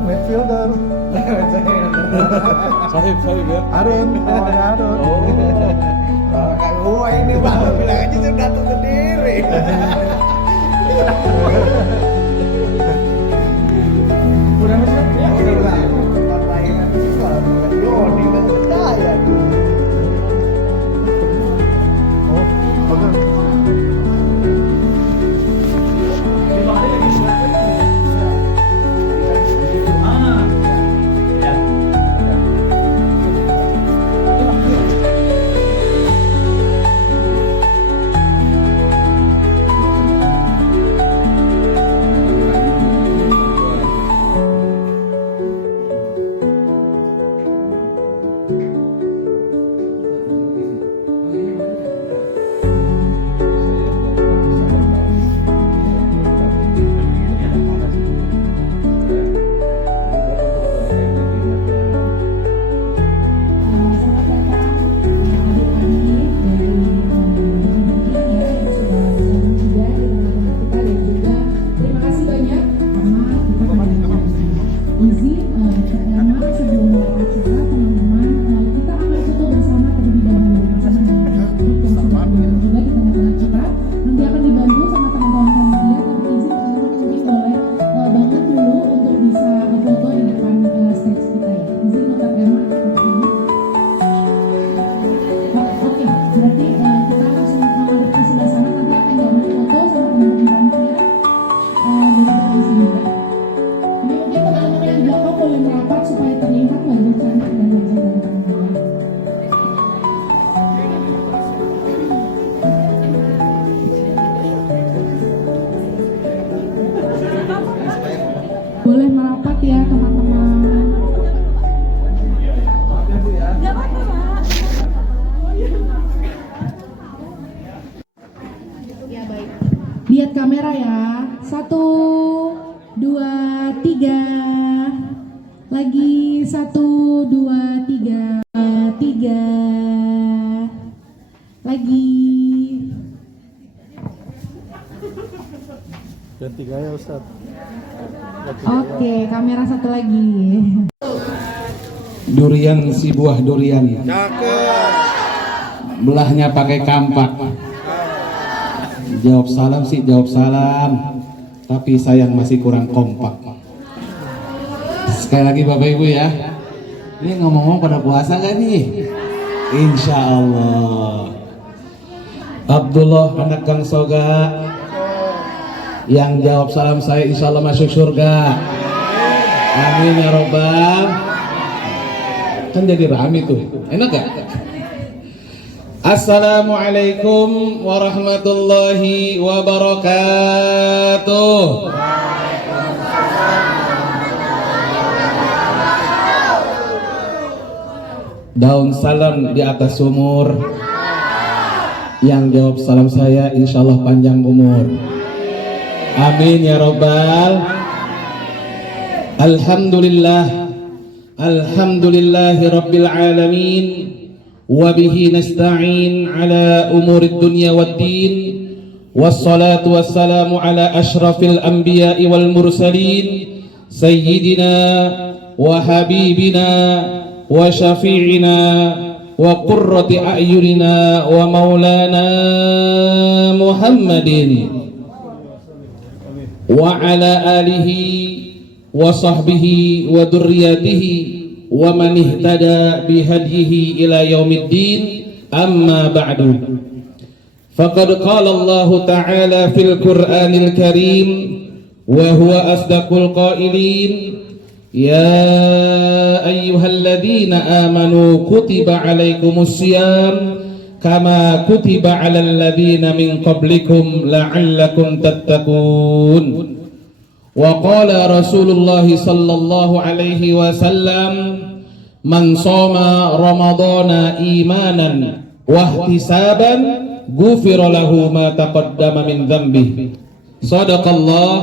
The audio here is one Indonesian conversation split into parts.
Midfielder. Sahib ya. Arun, namanya Arun. Kalau gua ini bang, bilang aja sudah datang sendiri. Udah masuk? Ya udah. Pertanyaan itu Yodi kan percaya. Oh, bagus. Boleh merapat ya teman-teman. Ya baik. Lihat kamera ya. 1, 2, 3. Lagi 1, 2, 3. 3. Lagi. Ganti gaya Ustaz. Oke, kamera satu lagi. Durian si buah durian. Cakep. Belahnya pakai kampak. Jawab salam sih, jawab salam. Tapi sayang masih kurang kompak. Sekali lagi Bapak Ibu ya. Ini ngomong-ngomong pada puasa gak nih? Insya Allah. Abdullah anak Kang Soga yang jawab salam saya insya Allah masuk surga. Amin ya robbal. Kan jadi rame tuh, enak gak? Assalamualaikum warahmatullahi wabarakatuh. Daun salam di atas sumur. Yang jawab salam saya insya Allah panjang umur. Amin ya robbal. Alhamdulillah. Alhamdulillahi rabbil alamin. Wabihi nasta'in ala umurid dunya waddin. Wassalatu wassalamu ala ashrafil anbiya'i wal mursalin. Sayyidina wa habibina wa syafi'ina wa qurrati a'yunina wa maulana Muhammadin wa ala alihi wa sahbihi wa durriyatihi wa man ihtada bihadyihi ila yaumiddin, amma ba'du. Faqad qala Allah ta'ala fil Qur'anil Karim wa huwa asdaqul qailin, ya ayyuhalladzina amanu kutiba alaikumus syiyam kama kutiba alal ladzina min qablikum la'allakum tattaqun. Wa qala Rasulullah sallallahu alaihi wasallam, man shoma ramadhana imanan wa ihtisaban ghufira lahu ma taqaddama min dhanbihi. Sadaqallah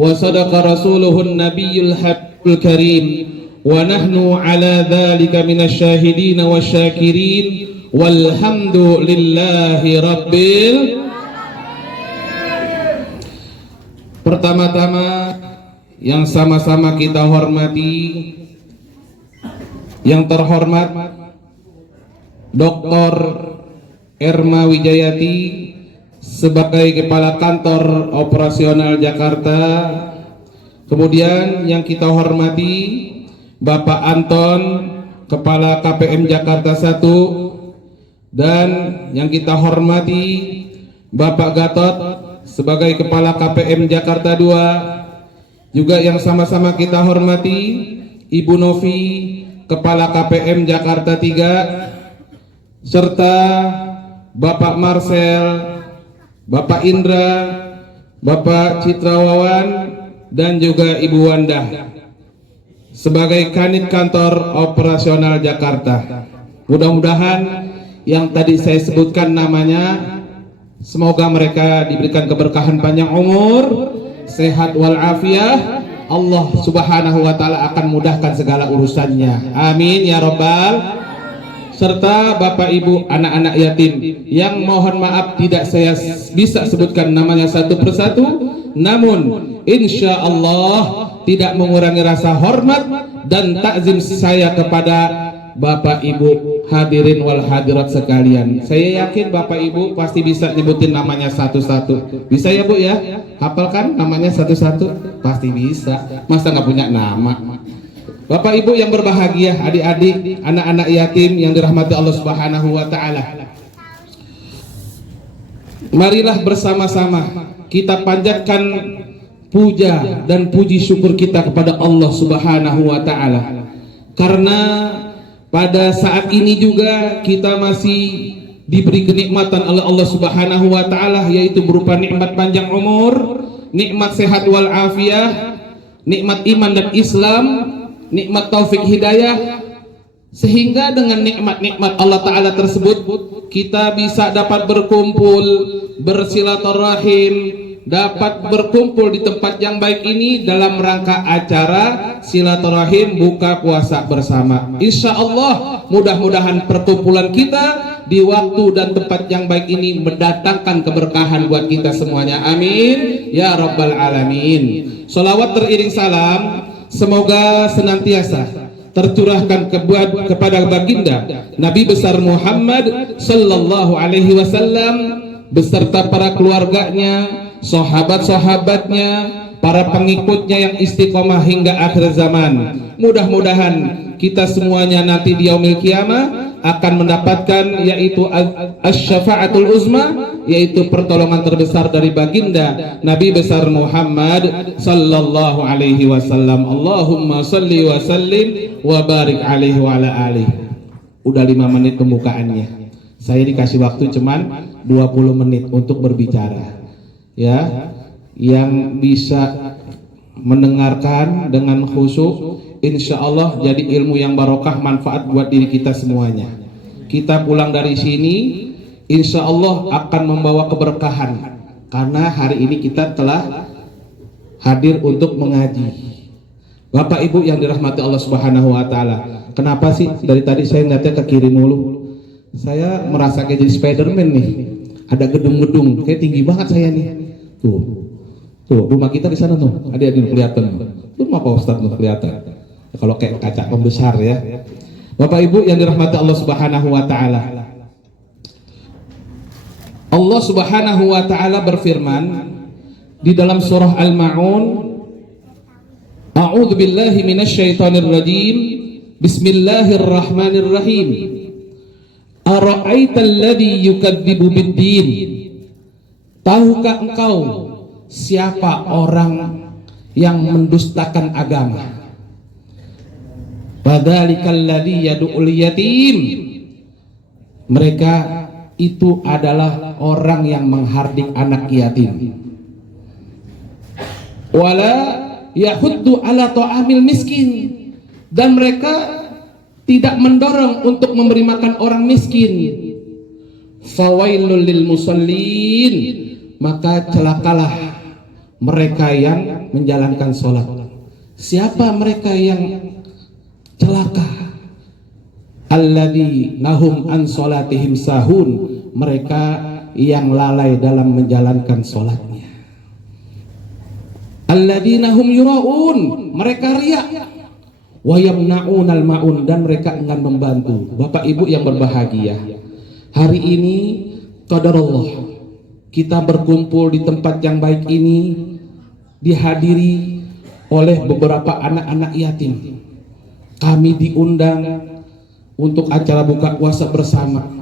wa sadaqa rasuluhun nabiyyul habibul karim wa nahnu ala dhalika minasy syahidin wasyakirin walhamdulillahi rabbil Pertama-tama yang sama-sama kita hormati, yang terhormat Dr. Erma Wijayati sebagai Kepala Kantor Operasional Jakarta. Kemudian yang kita hormati Bapak Anton, Kepala KPM Jakarta 1, dan yang kita hormati Bapak Gatot sebagai Kepala KPM Jakarta 2, juga yang sama-sama kita hormati Ibu Novi, Kepala KPM Jakarta 3, serta Bapak Marcel, Bapak Indra, Bapak Citra Wawan, dan juga Ibu Wanda sebagai Kanit Kantor Operasional Jakarta. Mudah-mudahan yang tadi saya sebutkan namanya, semoga mereka diberikan keberkahan panjang umur, sehat walafiat. Allah Subhanahu wa taala akan mudahkan segala urusannya. Amin ya rabbal. Serta Bapak Ibu anak-anak yatim yang mohon maaf tidak saya bisa sebutkan namanya satu persatu, namun insya Allah tidak mengurangi rasa hormat dan takzim saya kepada Bapak Ibu hadirin wal hadirat sekalian. Saya yakin Bapak Ibu pasti bisa nyebutin namanya satu-satu. Bisa ya Bu ya? Hafalkan namanya satu-satu? Pasti bisa. Masa nggak punya nama? Bapak Ibu yang berbahagia, adik-adik, anak-anak yatim yang dirahmati Allah Subhanahu wa taala. Marilah bersama-sama kita panjatkan puja dan puji syukur kita kepada Allah Subhanahu wa taala. Karena pada saat ini juga kita masih diberi kenikmatan oleh Allah Subhanahu wa taala, yaitu berupa nikmat panjang umur, nikmat sehat wal afiat, nikmat iman dan Islam, nikmat taufik hidayah, sehingga dengan nikmat-nikmat Allah Ta'ala tersebut kita bisa dapat berkumpul, bersilaturahim, dapat berkumpul di tempat yang baik ini dalam rangka acara silaturahim buka puasa bersama. Insya Allah mudah-mudahan perkumpulan kita di waktu dan tempat yang baik ini mendatangkan keberkahan buat kita semuanya. Amin ya rabbal alamin. Sholawat teriring salam semoga senantiasa tercurahkan kepada baginda Nabi besar Muhammad sallallahu alaihi wasallam beserta para keluarganya, sahabat-sahabatnya, para pengikutnya yang istiqomah hingga akhir zaman. Mudah-mudahan kita semuanya nanti di yaumil qiyamah akan mendapatkan yaitu asy-syafa'atul uzma, yaitu pertolongan terbesar dari baginda Nabi besar Muhammad sallallahu alaihi wasallam. Allahumma salli wa sallim wa barik alaihi wa ala alihi. Udah 5 menit pembukaannya. Saya dikasih waktu cuman 20 menit untuk berbicara. Ya, yang bisa mendengarkan dengan khusyuk, insya Allah jadi ilmu yang barokah, manfaat buat diri kita semuanya. Kita pulang dari sini insya Allah akan membawa keberkahan, karena hari ini kita telah hadir untuk mengaji. Bapak Ibu yang dirahmati Allah Subhanahu wa taala, kenapa sih dari tadi saya ngeliatnya ke kiri mulu? Saya merasa kayak jadi Spiderman nih. Ada gedung-gedung, kayak tinggi banget saya nih. Tuh rumah kita di sana tuh, adik-adik kelihatan. Tuh rumah Pak Ustadz tuh kelihatan. Kalau kayak kaca pembesar ya. Bapak Ibu yang dirahmati Allah Subhanahu wa taala. Allah Subhanahu wa taala berfirman di dalam surah Al-Maun, A'udzu billahi minasyaitonir rajim. Bismillahirrahmanirrahim. Ara'aital ladzi yukadzibu bid-din. Tahukah engkau siapa orang yang mendustakan agama? Padzalikal ladzi yad'ul yatim. Mereka itu adalah orang yang menghardik anak yatim. Wala yahuddu ala ta'amil miskin. Dan mereka tidak mendorong untuk memberi makan orang miskin. Fawailul lil musallin. Maka celakalah mereka yang menjalankan sholat. Siapa mereka yang celaka? Alladzi nahum an sholatihim sahun. Mereka yang lalai dalam menjalankan sholatnya. alladzina hum yuraun, mereka riya, wa yamna'unal ma'un, dan mereka enggan membantu. Bapak Ibu yang berbahagia, hari ini qadarullah kita berkumpul di tempat yang baik ini, dihadiri oleh beberapa anak-anak yatim. Kami diundang untuk acara buka puasa bersama.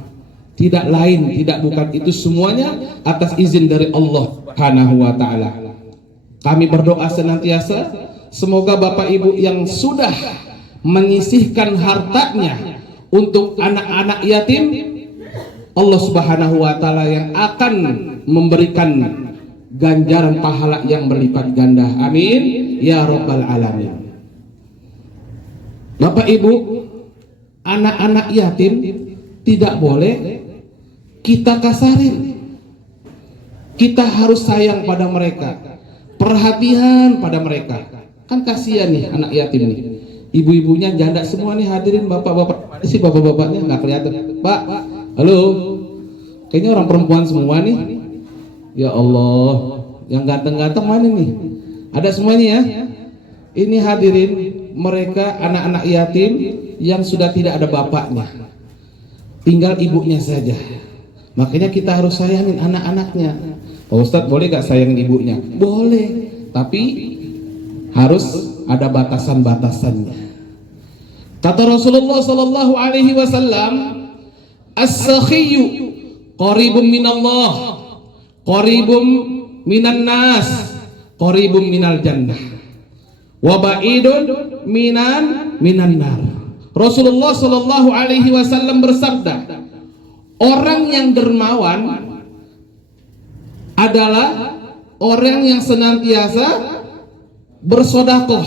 Tidak lain, tidak bukan, itu semuanya atas izin dari Allah Subhanahu wa ta'ala. Kami berdoa senantiasa semoga Bapak Ibu yang sudah menyisihkan hartanya untuk anak-anak yatim, Allah Subhanahu wa ta'ala yang akan memberikan ganjaran pahala yang berlipat ganda. Amin ya rabbal alamin. Bapak Ibu, anak-anak yatim tidak boleh kita kasarin. Kita harus sayang pada mereka, perhatian pada mereka. Kan kasihan nih anak yatim nih. Ibu-ibunya janda semua nih, hadirin bapak-bapak. Si bapak-bapaknya nggak kelihatan. Pak, halo. Kayaknya orang perempuan semua nih. Ya Allah, yang ganteng-ganteng mana nih? Ada semuanya ya. Ini hadirin, mereka anak-anak yatim yang sudah tidak ada bapaknya, tinggal ibunya saja. Makanya kita harus sayangin anak-anaknya. Pak Ustadz, boleh gak sayangin ibunya? Boleh, tapi harus ada batasan-batasannya. Kata Rasulullah sallallahu alaihi wasallam, as-sakhiyyu qaribun minallah, qaribun minan nas, qaribun minal jannah, wa ba'idun minan nar. Rasulullah sallallahu alaihi wasallam bersabda, orang yang dermawan adalah orang yang senantiasa bersedekah,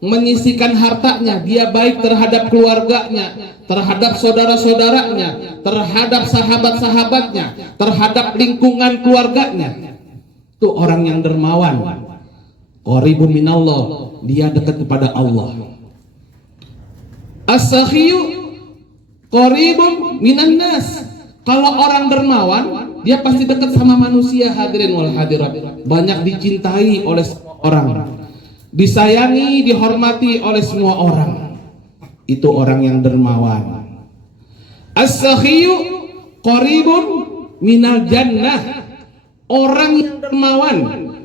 menyisihkan hartanya. Dia baik terhadap keluarganya, terhadap saudara-saudaranya, terhadap sahabat-sahabatnya, terhadap lingkungan keluarganya. Itu orang yang dermawan. Qaribun minallah, dia dekat kepada Allah. As-sakhiyyu qaribun minan nas. Kalau orang dermawan, dia pasti dekat sama manusia, hadirin wal hadirat. Banyak dicintai oleh orang, disayangi, dihormati oleh semua orang. Itu orang yang dermawan. As-sakhiyyu qaribun minal jannah. Orang yang dermawan,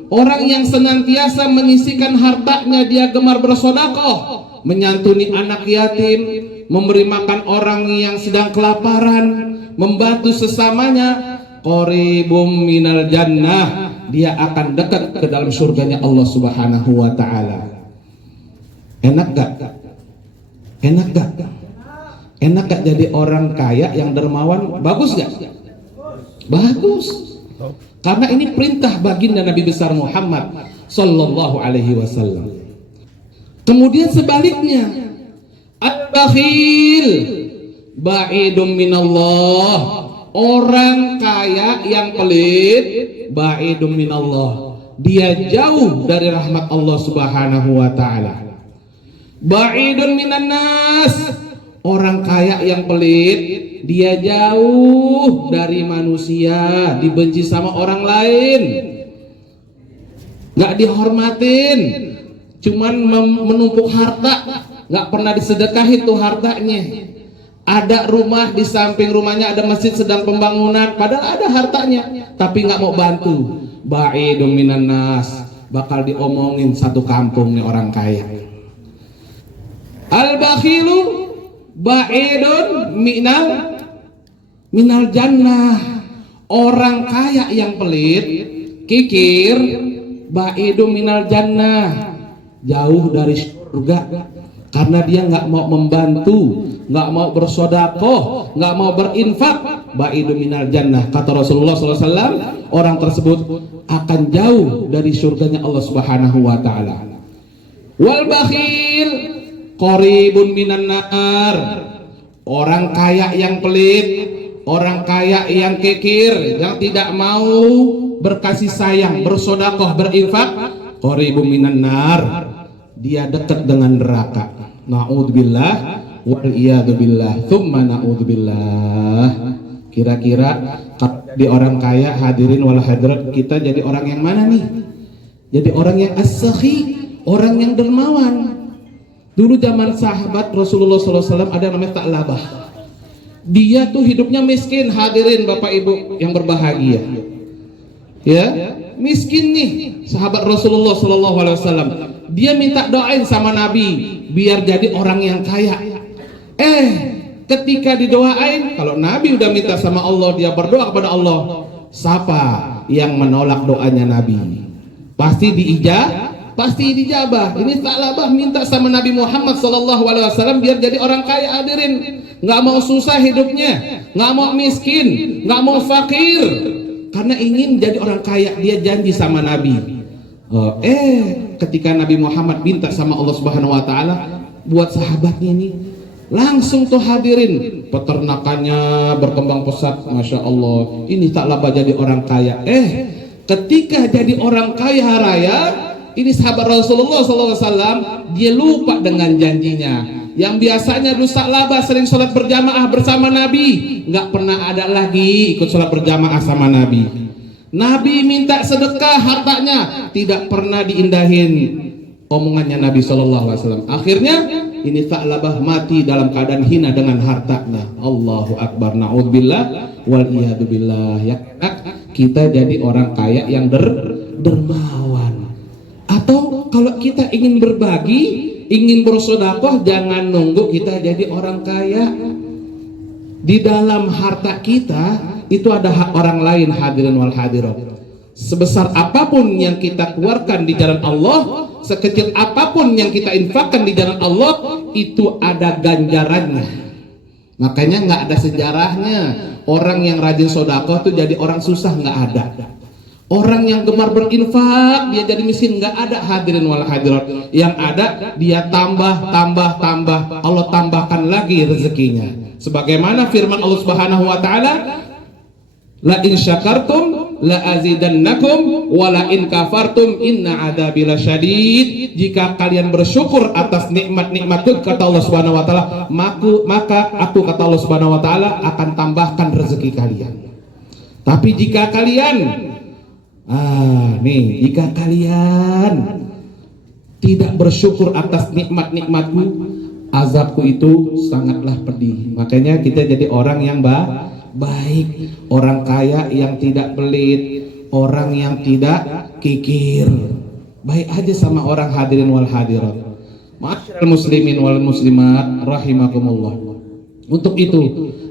orang yang senantiasa menyisihkan hartanya, dia gemar bersedekah, menyantuni anak yatim, memberi makan orang yang sedang kelaparan, membantu sesamanya. Qaribum minal jannah, dia akan dekat ke dalam surganya Allah Subhanahu wa ta'ala. Enak gak? Enak gak? Enak gak jadi orang kaya yang dermawan? Bagus gak? Bagus. Karena ini perintah baginda Nabi besar Muhammad sallallahu alaihi wasallam. Kemudian sebaliknya, al-bakhil ba'idum minallah. Orang kaya yang pelit, ba'idum minallah, dia jauh dari rahmat Allah Subhanahu wa ta'ala. Ba'idun minan nas. Orang kaya yang pelit, dia jauh dari manusia, dibenci sama orang lain, gak dihormatin, cuman menumpuk harta, gak pernah disedekahin tuh hartanya. Ada rumah, di samping rumahnya ada masjid sedang pembangunan, padahal ada hartanya, tapi gak mau bantu. Ba'idun minan nas, bakal diomongin satu kampung nih orang kaya. Al-bakhilu ba'idun minal jannah. Orang kaya yang pelit, kikir, ba'idun minal jannah, jauh dari surga. Karena dia nggak mau membantu, nggak mau bersedekah, nggak mau berinfak. Ba'idun minal jannah. Kata Rasulullah SAW, orang tersebut akan jauh dari surganya Allah Subhanahu wa ta'ala. Wal bakhil qaribun minan nar. Orang kaya yang pelit, orang kaya yang kikir, yang tidak mau berkasih sayang, bersedekah, berinfak, qaribun minan nar, dia dekat dengan neraka. Na'udzubillah wal iyadu billah, tsumma na'udzubillah. Kira-kira di orang kaya, hadirin wal hadirat, kita jadi orang yang mana nih? Jadi orang yang as-sakhi, orang yang dermawan. Dulu zaman sahabat Rasulullah SAW ada namanya Tha'labah. Dia tuh hidupnya miskin, hadirin Bapak Ibu yang berbahagia. Ya, miskin nih sahabat Rasulullah SAW. Dia minta doain sama Nabi biar jadi orang yang kaya. Ketika didoain, kalau Nabi udah minta sama Allah, dia berdoa kepada Allah, siapa yang menolak doanya Nabi? Pasti dijabah. Ini Tha'labah minta sama Nabi Muhammad SAW biar jadi orang kaya, hadirin. Nggak mau susah hidupnya, nggak mau miskin, nggak mau fakir, karena ingin jadi orang kaya. Dia janji sama Nabi. Ketika Nabi Muhammad minta sama Allah Subhanahu Wa Taala buat sahabatnya ini, langsung tuh hadirin peternakannya berkembang pesat, masya Allah. Ini Tha'labah jadi orang kaya. Ketika jadi orang kaya raya, ini sahabat Rasulullah SAW, dia lupa dengan janjinya. Yang biasanya dulu Tha'labah sering sholat berjamaah bersama Nabi, nggak pernah ada lagi ikut sholat berjamaah sama Nabi. Nabi minta sedekah hartanya, tidak pernah diindahin omongannya Nabi SAW. Akhirnya ini Tha'labah mati dalam keadaan hina dengan hartanya. Allahu Akbar, na'udzubillah wal iyadu billah. Ya, kita jadi orang kaya yang dermawan. Atau kalau kita ingin berbagi, ingin bersedekah, jangan nunggu kita jadi orang kaya. Di dalam harta kita itu ada hak orang lain, hadirin wal hadirat. Sebesar apapun yang kita keluarkan di jalan Allah, sekecil apapun yang kita infakkan di jalan Allah, itu ada ganjarannya. Makanya nggak ada sejarahnya orang yang rajin sedekah tuh jadi orang susah, nggak ada. Orang yang gemar berinfak dia jadi miskin, nggak ada, hadirin wal hadirat. Yang ada dia tambah, Allah tambahkan lagi rezekinya. Sebagaimana firman Allah Subhanahu Wa Taala, la in syakartum la azidannakum wa la in kafartum inna adzabi lasyadid. Jika kalian bersyukur atas nikmat-nikmatku, kata Allah Subhanahu Wa Taala, maka aku, kata Allah Subhanahu Wa Taala, akan tambahkan rezeki kalian. Tapi jika kalian jika kalian tidak bersyukur atas nikmat-nikmatku, azabku itu sangatlah pedih. Makanya kita jadi orang yang baik, orang kaya yang tidak pelit, orang yang tidak kikir, baik aja sama orang, hadirin wal hadirat. Ma'asyiral muslimin wal muslimat rahimakumullah. Untuk itu,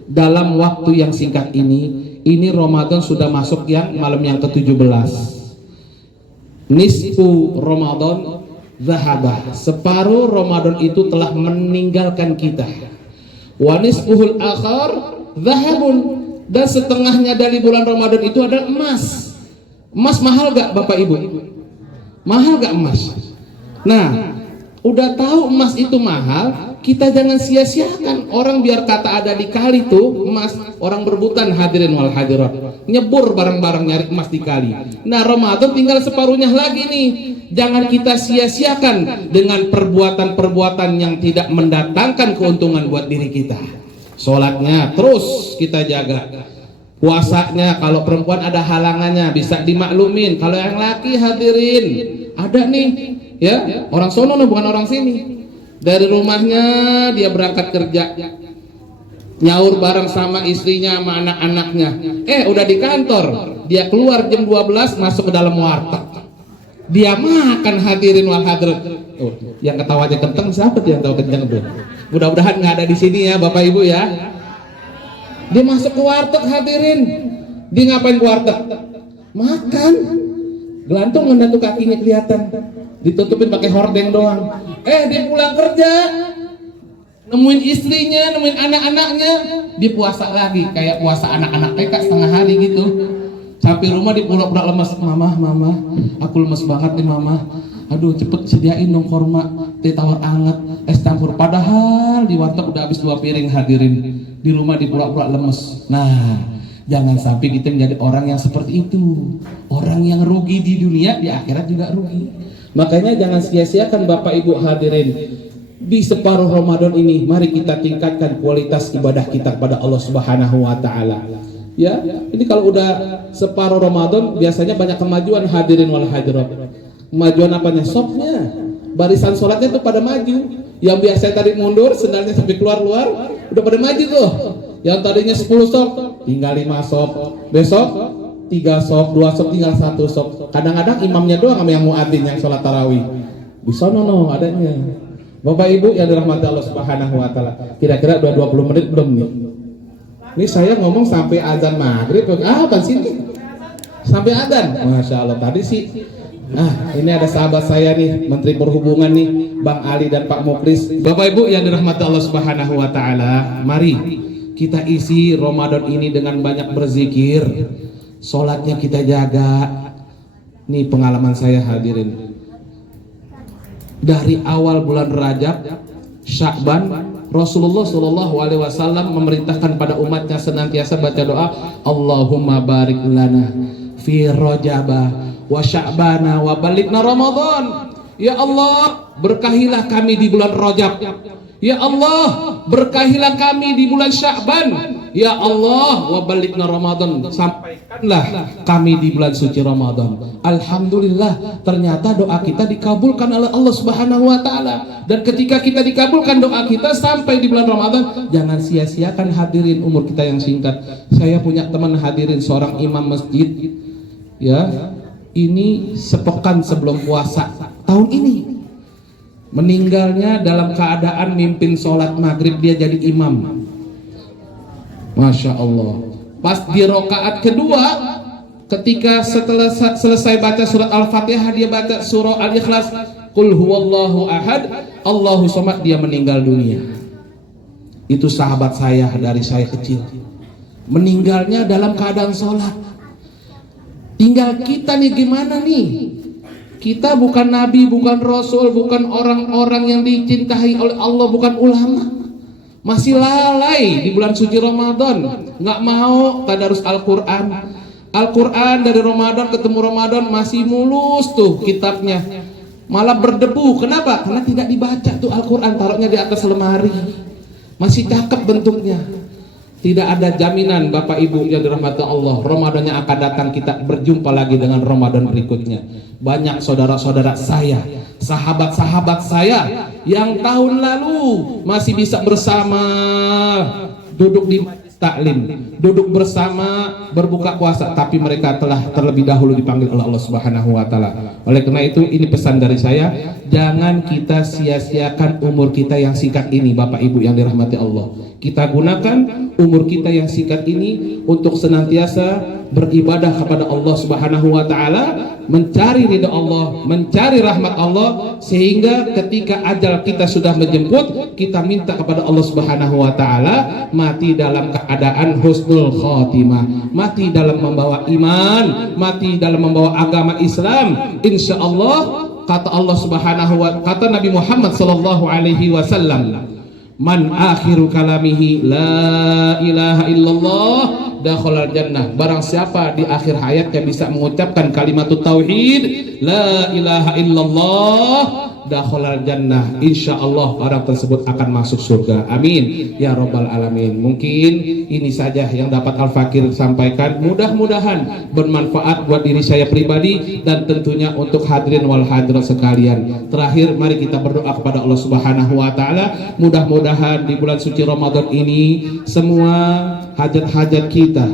dalam waktu yang singkat ini Ramadan sudah masuk yang malam yang ke-17. Nisfu Ramadan zahabah, separuh Ramadan itu telah meninggalkan kita. Wa nisfuhul akhar zahabun, dan setengahnya dari bulan Ramadan itu adalah emas. Emas mahal gak Bapak Ibu? Mahal gak emas? Nah, udah tahu emas itu mahal, kita jangan sia-siakan. Orang biar kata ada di kali tuh emas, orang berebutan, hadirin wal hadirat, nyebur bareng-bareng nyari emas di kali. Nah, Ramadan tinggal separuhnya lagi nih. Jangan kita sia-siakan dengan perbuatan-perbuatan yang tidak mendatangkan keuntungan buat diri kita. Sholatnya terus kita jaga. Puasanya kalau perempuan ada halangannya bisa dimaklumin. Kalau yang laki, hadirin, ada nih ya, orang sono bukan orang sini. Dari rumahnya dia berangkat kerja, nyaur bareng sama istrinya sama anak-anaknya. Udah di kantor, dia keluar jam 12 masuk ke dalam warteg. Dia makan, hadirin wal hadirat. Yang ketawanya kenceng siapa tuh yang tahu kenceng tuh? Mudah-mudahan nggak ada di sini ya Bapak Ibu ya. Dia masuk ke warteg, hadirin. Dia ngapain ke warteg? Makan. Gelantung nggak tuh kakinya kelihatan, ditutupin pakai hordeng doang. Dia pulang kerja, nemuin istrinya, nemuin anak-anaknya, dia puasa lagi kayak puasa anak-anak TK setengah hari gitu. Sampai rumah di pura-pura lemes, mama, aku lemes banget nih mama. Aduh, cepet sediain dong korma, teh tawar anget, es campur. Padahal di warteg udah habis 2 piring, hadirin. Di rumah di pura-pura lemes. Nah, jangan sampai kita menjadi orang yang seperti itu. Orang yang rugi di dunia, di akhirat juga rugi. Makanya jangan sia-siakan Bapak Ibu hadirin. Di separuh Ramadan ini, mari kita tingkatkan kualitas ibadah kita kepada Allah Subhanahu Wa Taala. Ya, ini kalau udah separuh Ramadan biasanya banyak kemajuan, hadirin wal hadirat. Kemajuan apanya? Sopnya. Barisan sholatnya tuh pada maju. Yang biasa tadi mundur, sendalnya sampai keluar-luar, udah pada maju tuh. Yang tadinya 10 sop, tinggal 5 sop. Besok 3 sop, 2 sop, tinggal 1 sop. Kadang-kadang imamnya doang sama yang muadzin yang sholat tarawih. Di sana adanya. Bapak Ibu yang dirahmati Allah Subhanahu wa taala. Kira-kira udah 20 menit belum nih? Ini saya ngomong sampai azan maghrib. Apa sih ini? Sampai azan. Masya Allah, tadi sih. Ini ada sahabat saya nih, Menteri Perhubungan nih, Bang Ali dan Pak Muklis. Bapak Ibu yang dirahmati Allah Subhanahu wa taala, mari kita isi Ramadan ini dengan banyak berzikir. Salatnya kita jaga. Nih pengalaman saya hadirin. Dari awal bulan Rajab, Sya'ban, Rasulullah SAW memerintahkan pada umatnya senantiasa baca doa, Allahumma barik lana fi Rajaba wa Sya'bana wa balighna Ramadan. Ya Allah, berkahilah kami di bulan Rajab. Ya Allah, berkahilah kami di bulan Sya'ban. Ya Allah, wa balighna Ramadan, sampaikanlah kami di bulan suci Ramadan. Alhamdulillah, ternyata doa kita dikabulkan oleh Allah Subhanahu wa taala. Dan ketika kita dikabulkan doa kita sampai di bulan Ramadan, jangan sia-siakan hadirin umur kita yang singkat. Saya punya teman hadirin seorang imam masjid, ya, ini sepekan sebelum puasa tahun ini, meninggalnya dalam keadaan mimpin sholat maghrib, dia jadi imam. Masya Allah. Pas di rakaat kedua, ketika setelah selesai baca surat Al-Fatihah, dia baca surah Al-Ikhlas, Qul huwallahu ahad, Allahu somad, dia meninggal dunia. Itu sahabat saya dari saya kecil, meninggalnya dalam keadaan sholat. Tinggal kita nih, gimana nih? Kita bukan nabi, bukan rasul, bukan orang-orang yang dicintai oleh Allah, bukan ulama. Masih lalai di bulan suci Ramadan, nggak mau tadarus Al-Quran. Al-Quran dari Ramadan ketemu Ramadan masih mulus tuh kitabnya, malah berdebu. Kenapa? Karena tidak dibaca tuh Al-Quran, taruhnya di atas lemari, masih cakep bentuknya. Tidak ada jaminan Bapak Ibu yang dirahmati Allah, Ramadannya akan datang kita berjumpa lagi dengan Ramadan berikutnya. Banyak saudara-saudara saya, sahabat-sahabat saya yang tahun lalu masih bisa bersama duduk di majlis taklim, duduk bersama berbuka puasa, tapi mereka telah terlebih dahulu dipanggil oleh Allah Subhanahu wa taala. Oleh karena itu, ini pesan dari saya, jangan kita sia-siakan umur kita yang singkat ini Bapak Ibu yang dirahmati Allah. Kita gunakan umur kita yang singkat ini untuk senantiasa beribadah kepada Allah Subhanahu wa taala, mencari ridha Allah, mencari rahmat Allah, sehingga ketika ajal kita sudah menjemput, kita minta kepada Allah Subhanahu wa taala mati dalam keadaan husnul khotimah, mati dalam membawa iman, mati dalam membawa agama Islam. Insyaallah, kata Allah Subhanahu wa kata Nabi Muhammad sallallahu alaihi wasallam, man akhiru kalamihi la ilaha illallah dakhalal jannah. Barang siapa di akhir hayatnya bisa mengucapkan kalimat tauhid la ilaha illallah dakhalal jannah, insyaallah orang tersebut akan masuk surga. Amin ya rabbal alamin. Mungkin ini saja yang dapat Al-Fakir sampaikan, mudah-mudahan bermanfaat buat diri saya pribadi dan tentunya untuk hadirin wal hadirat sekalian. Terakhir, mari kita berdoa kepada Allah Subhanahu wa taala, mudah-mudahan di bulan suci Ramadan ini semua hajat-hajat kita,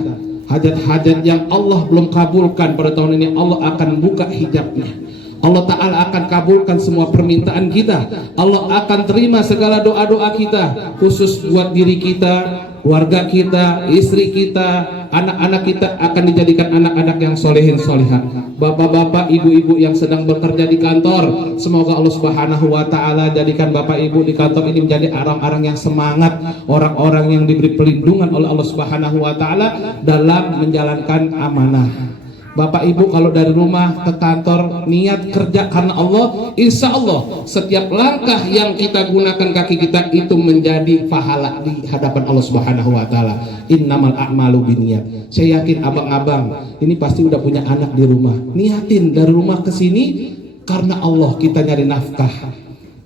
hajat-hajat yang Allah belum kabulkan pada tahun ini, Allah akan buka hijabnya. Allah Ta'ala akan kabulkan semua permintaan kita. Allah akan terima segala doa-doa kita, khusus buat diri kita, keluarga kita, istri kita, anak-anak kita akan dijadikan anak-anak yang solehin solehat. Bapak-bapak, ibu-ibu yang sedang bekerja di kantor, semoga Allah Subhanahu wa taala jadikan bapak ibu di kantor ini menjadi orang-orang yang semangat, orang-orang yang diberi perlindungan oleh Allah Subhanahu wa taala dalam menjalankan amanah. Bapak Ibu kalau dari rumah ke kantor niat kerja karena Allah, insya Allah setiap langkah yang kita gunakan kaki kita itu menjadi pahala di hadapan Allah Subhanahu wa taala. Innamal a'malu binniyat. Saya yakin abang-abang ini pasti udah punya anak di rumah. Niatin dari rumah ke sini karena Allah kita nyari nafkah.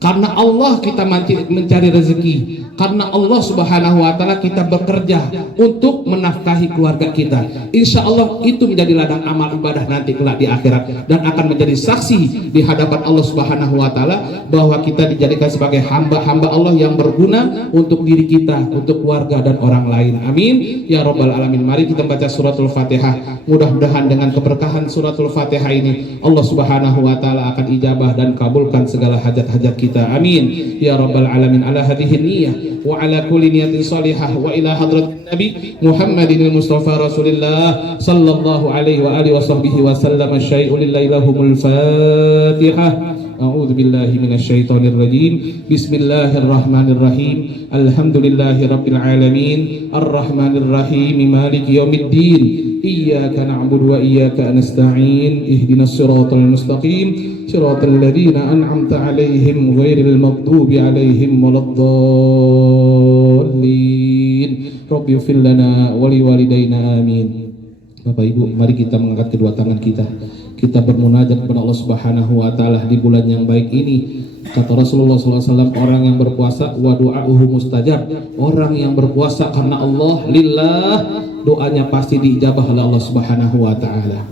Karena Allah kita mencari rezeki, karena Allah Subhanahu wa Ta'ala kita bekerja untuk menafkahi keluarga kita. Insya Allah itu menjadi ladang amal ibadah nanti kelak di akhirat, dan akan menjadi saksi di hadapan Allah Subhanahu wa Ta'ala bahwa kita dijadikan sebagai hamba-hamba Allah yang berguna untuk diri kita, untuk keluarga dan orang lain. Amin ya Rabbal Alamin. Mari kita baca suratul Fatihah. Mudah-mudahan dengan keberkahan suratul Fatihah ini Allah Subhanahu wa Ta'ala akan ijabah dan kabulkan segala hajat-hajat kita. Amin ya Rabbal Alamin. Ala hadhihi niyyah wa ala kulli niyatin salihah wa ila hadratin Nabi Muhammadin al-Mustafa Rasulillah sallallahu alaihi wa alihi wa sahbihi wa sallam. Asyai'u lillahi lahumul Fatihah. A'udzu billahi minasy syaithanir rajim. Bismillahirrahmanirrahim. Alhamdulillahi rabbil alamin. Arrahmanir rahim. Maliki yaumiddin. Iyyaka na'budu wa iyyaka nasta'in. Ihdinas siratal mustaqim. Siratal ladzina an'amta 'alaihim ghairil maghdubi 'alaihim waladdallin. Rabbi ighfir lana wa liwalidayna amin. Bapak Ibu, mari kita mengangkat kedua tangan kita. Kita bermunajat kepada Allah Subhanahu wa Ta'ala di bulan yang baik ini. Kata Rasulullah SAW, orang yang berpuasa wa du'a'uhu mustajab. Orang yang berpuasa karena Allah, lillah, doanya pasti diijabah oleh Allah Subhanahu wa Ta'ala.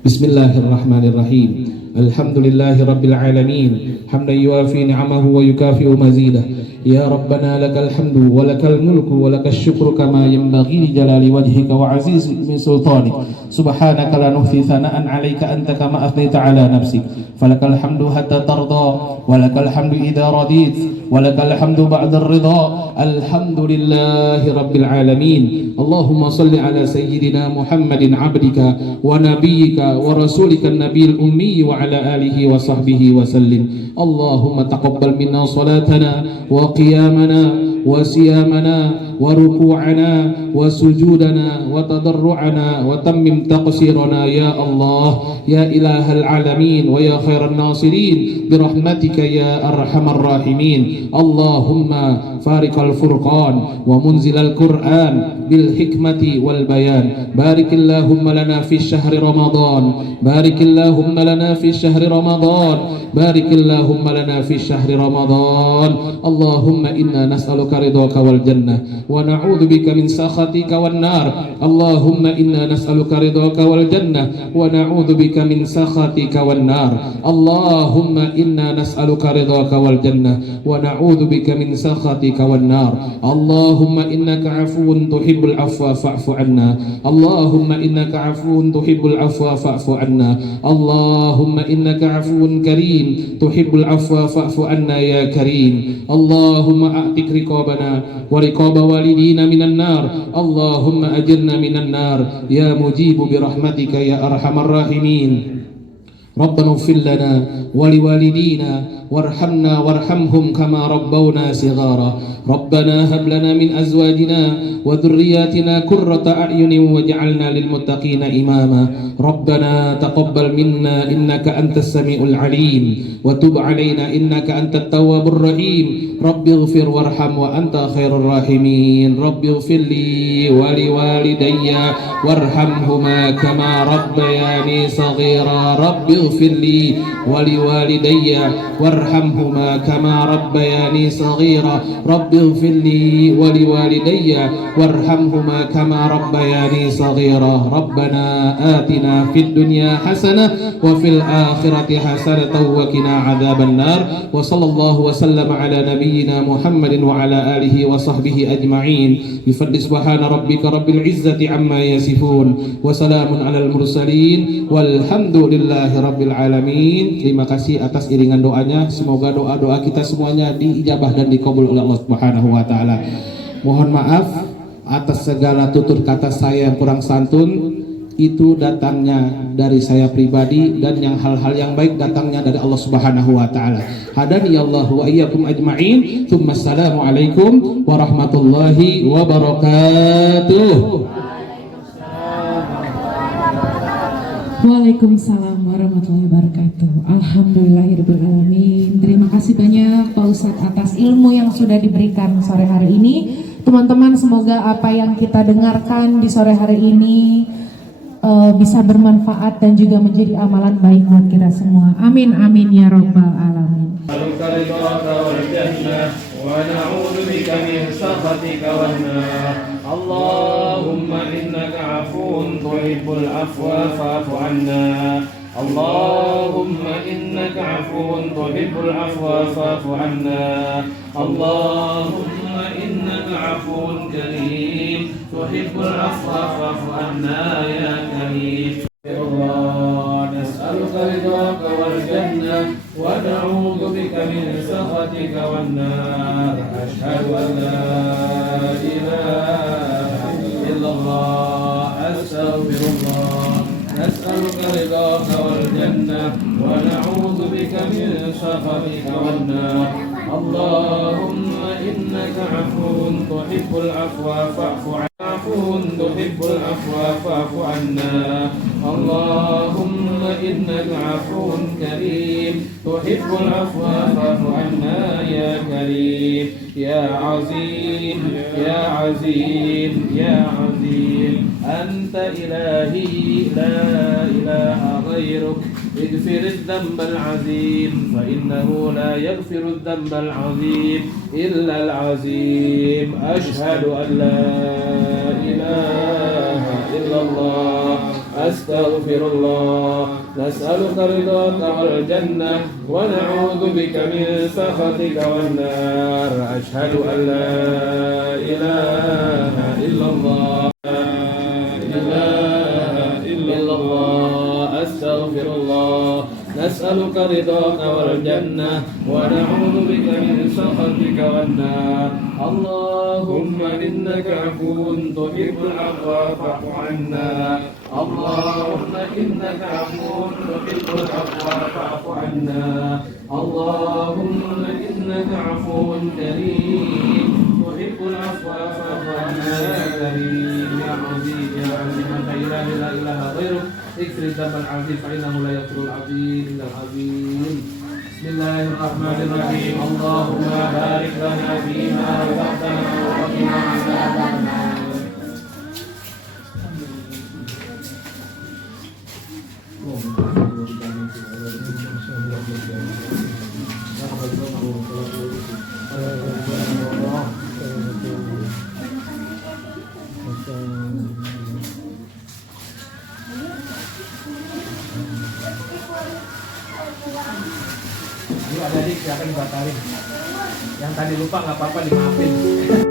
Bismillahirrahmanirrahim. Alhamdulillahi rabbil alamin. Hamdan yuafi ni'amahu wa yukafi'u mazidah. Ya Rabbana lakal hamdu wa lakal mulku wa lakal syukru kama yanbaghi li jalali wajhika wa aziz min sultanik. Subhanaka la nuhsi thana'an 'alaika anta kama athnayta 'ala nafsik. Falakal hamdu hatta tarda wa lakal hamdu idza radit wa lakal hamdu ba'da ar-ridha. Alhamdulillahi rabbil alamin. Allahumma salli ala sayyidina Muhammadin 'abdika wa nabiyyika wa rasulika an-nabiyil ummi wa ala alihi wa sahbihi wa sallim. Allahumma taqabbal minna salatana wa qiyamana wa siyamana wa ruku'ana wa sujudana wa tadarru'ana wa tammim taqsirana ya Allah ya ilahal alamin wa ya khairan nasirin birahmatika ya arhamar rahimin. Allahumma fariqal furqan wa munzilal Qur'an bil hikmati wal bayan. Barikillahumma lana fi syahri Ramadan. Barikillahumma lana fi syahri Ramadan. Barikillahumma lana fi syahri Ramadan. Allahumma inna nas'aluka ridhaka wal jannah wa na'udzubika min sakhatika wan nar. Allahumma inna nas'aluka ridhaka wal jannah wa na'udzubika min sakhatika wan nar. Allahumma inna nas'aluka ridhaka wal jannah wa na'udzubika min sakhatika wan nar. Allahumma innaka 'afuwun tuhibbul 'afwa fa'fu 'anna. Allahumma innaka 'afuwun tuhibbul 'afwa fa'fu 'anna. Allahumma innaka 'afuwun karim tuhibbul 'afwa fa'fu 'anna ya karim. Allahumma a'tik riqabana wa riqaba walidina minan nar. Allahumma ajirna minan nar ya mujibu birahmatika ya arhamar rahimin. Rabbana ighfir lana wa liwalidina warhamna warhamhum kama rabbawna shighara. Rabbana hab lana min azwajina wa dhurriyyatina qurrata a'yunin waj'alna lil muttaqina imama. Rabbana taqabbal minna innaka antas samiul alim wa tub 'alaina innaka antat tawwabur rahim. Rabbi ighfir warham wa anta khairur rahimin. Rabbi ighfir li wa liwalidayya warhamhuma kama rabbayani saghira. Rabbi ighfir li wa liwalidayya warhamhuma kama rabbayani saghira. Rabbi ighfir li wa liwalidayya warhamhuma kama rabbayani saghira. Rabbana atina fid dunya hasanah wa fil akhirati hasanatan wa qina adzaban nar. Wa sallallahu wa sallama ala nabiyyina Muhammadin wa ala alihi wa sahbihi ajma'in. Bi fadli subhana rabbika rabbil izzati amma yasifun wa salamun alal mursalin walhamdulillahi rabbil alamin. Terima kasih atas iringan doanya. Semoga doa-doa kita semuanya diijabah dan dikabul oleh Allah Subhanahu wa taala. Mohon maaf atas segala tutur kata saya yang kurang santun. Itu datangnya dari saya pribadi, dan yang hal-hal yang baik datangnya dari Allah Subhanahu wa taala. Hadani Allah wa iyyakum ajma'in. Tsumma assalamu alaikum warahmatullahi wabarakatuh. Waalaikumsalam warahmatullahi wabarakatuh. Alhamdulillahirabbil alamin. Terima kasih banyak Pak Ustadz atas ilmu yang sudah diberikan sore hari ini. Teman-teman, semoga apa yang kita dengarkan di sore hari ini bisa bermanfaat dan juga menjadi amalan baik buat kita semua. Amin amin ya robbal alamin. نسألك رضاك والجنة ونعوذ بك من سخطك والنار اللهم إنك عفو تحب العفو فاعف عنا اللهم إنك عفو تحب العفو فاعف عنا اللهم إنك عفو كريم تحب العفو فاعف عنا يا كريم الله نسألك رضاك والجنة ونعوذ بك من سخطك والنار أشهد أن لا إله إلا الله أستغفر الله نسألك رضاك والجنة ونعوذ بك من سخطك والنار اللهم إنك عفو تحب العفو فاعف عنا عفو تحب العفو فاعف عنا اللهم إنك عفو كريم تحب العفو فاعف عنا يا كريم يا عظيم يا عظيم يا عظيم أنت إلهي لا إله غيرك اغفر الذنب العظيم فإنه لا يغفر الذنب العظيم إلا العظيم أشهد أن لا إله إلا الله أستغفر الله نسألك رضاك والجنة ونعوذ بك من سخطك والنار أشهد أن لا إله إلا الله أستغفر الله نسألك رضاك والجنة ونعوذ بك من سخطك والنار اللهم إنك عفو تحب العفو فاعف عنا اللهم إنك عفو تحب العفو فاعف عنا اللهم إنك عفو كريم تحب العفو فاعف عنا يا كريم يا عزيز يا عزيز أنت إله لا إله غيرك اغفر الذنب العظيم فإنه لا يغفر العظيم إلا العظيم بسم الله الرحمن الرحيم اللهم بارك لنا فيما رزقتنا وقنا عذاب النار Adik-adik silakan dibatalin. Yang tadi lupa nggak apa-apa dimaafin.